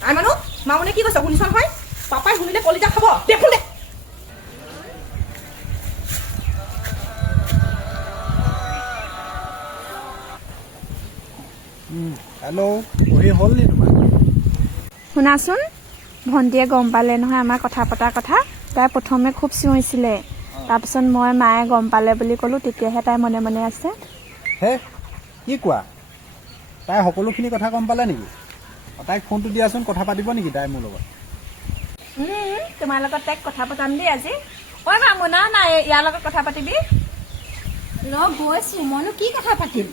আই মানুহ মামনে কি কৈছে শুনিছ নহয় পাপাই শুনিলে কলিজা খাব দেখোন দে হেল্ল' পঢ়ি হ'ল নি তোমাৰ শুনাচোন ভণ্টিয়ে গম পালে নহয় আমাৰ কথা পতাৰ কথা তাই প্ৰথমে খুব চিঞৰিছিলে তাৰপিছত মই মায়ে গম পালে বুলি ক'লোঁ তেতিয়াহে তাই মনে মনে আছে হে কি কোৱা তাই সকলোখিনি কথা গম পালে নেকি তাইক ফোনটো দিয়াচোন কথা পাতিব নেকি তাই মোৰ লগত তোমাৰ লগত তাইক কথা পতাম দেই আজি ঐ মামুনা নাই ইয়াৰ লগত কথা পাতিবি গৈছো মইনো কি কথা পাতিম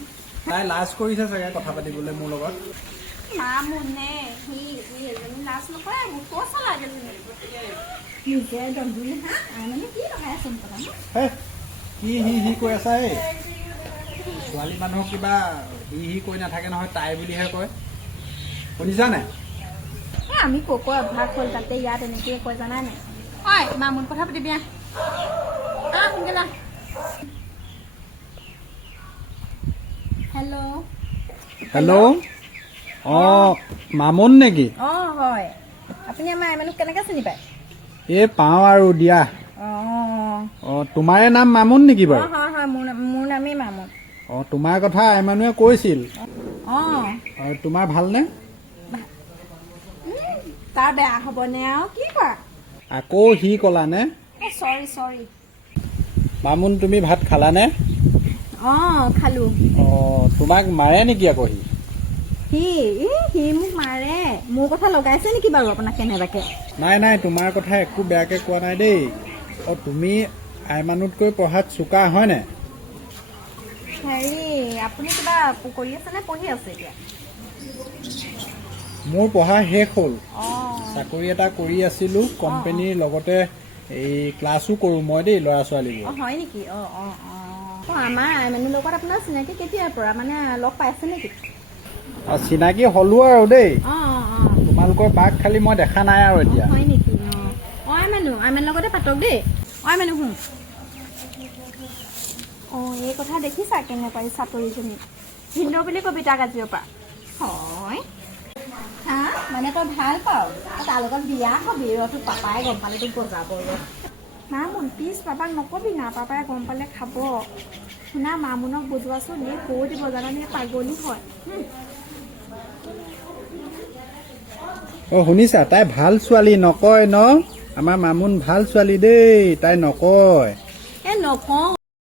তাই লাজ কৰিছে চাগে কথা পাতিবলৈ মোৰ লগত মামুনে সি এজনী লাজ নকৰে মোকো চলাই নিজে দন্দুলি হা মানে কি লগাই আছো হে কি হি কৈ আছা এই ছোৱালী মানুহক কিবা হি কৈ নাথাকে নহয় তাই বুলিহে কয় শুনিছা নাই আমি কৈ অভ্যাস হ'ল তাতে ইয়াত এনেকৈ কয় জানাই নাই ঐ মামুন কথা পাতিবি সোনকালে হেল্ল' হেল্ল' অঁ মামুন নেকি হয় আপুনি আমাৰ আই মানুহ কেনেকে চিনি পায় এই পাওঁ আৰু দিয়া অঁ তোমাৰে নাম মামুন নেকি বাৰু হয় মোৰ নামেই মামুন অঁ তোমাৰ কথা আইমানুহে কৈছিল তোমাৰ ভালনে তাৰ বেয়া হ'বনে আৰু কি কৰা আকৌ সি ক'লানে চৰি মামুন তুমি ভাত খালানে খালো অঁ তোমাক মাৰে নেকি আকৌ সি মোক মাৰে মোৰ কথা লগাইছে নেকি বাৰু আপোনাক কেনেবাকে নাই তোমাৰ কথা একো বেয়াকে কোৱা নাই দেই তুমি আইমানুতকৈ পঢ়াত চোকা হয়নে হেৰি আপুনি কিবা কৰি আছে নে পঢ়ি আছে এতিয়া মোৰ পঢ়া শেষ হ'ল চাকৰি এটা কৰি আছিলো কোম্পানীৰ লগতে এই ক্লাছো কৰোঁ মই দেই ল'ৰা ছোৱালীবোৰ হয় নেকি আমাৰ আই মানুহৰ লগত আপোনাৰ চিনাকি কেতিয়াৰ পৰা মানে লগ পাইছে নেকি চিনাকি হলো আৰু দেই তোমালোকৰ বাক খালি মই দেখা নাই আৰু এতিয়া হয় নেকি আই মানুহ লগতে পাতক দেই আই মানুহ শুন এই কথা দেখিছা কেনেকুৱা চাপৰিজনী ভিন্ন বুলি কবি তাক আজিৰ পৰা হয় হা মানে তই ভাল পাওঁ তাৰ লগত বিয়া হবি তোৰ পাপাই গম পালে তোক বজাব মামুন প্লিজ পাপাক নকবি না পাপাই গম পালে খাব শুনা মামুনক বুজোৱাচোন এই কৈ দিব জানানে পাগলী হয় শুনিছা তাই ভাল ছোৱালী নকয় ন আমাৰ মামুন ভাল ছোৱালী দেই তাই নকয় নকওঁ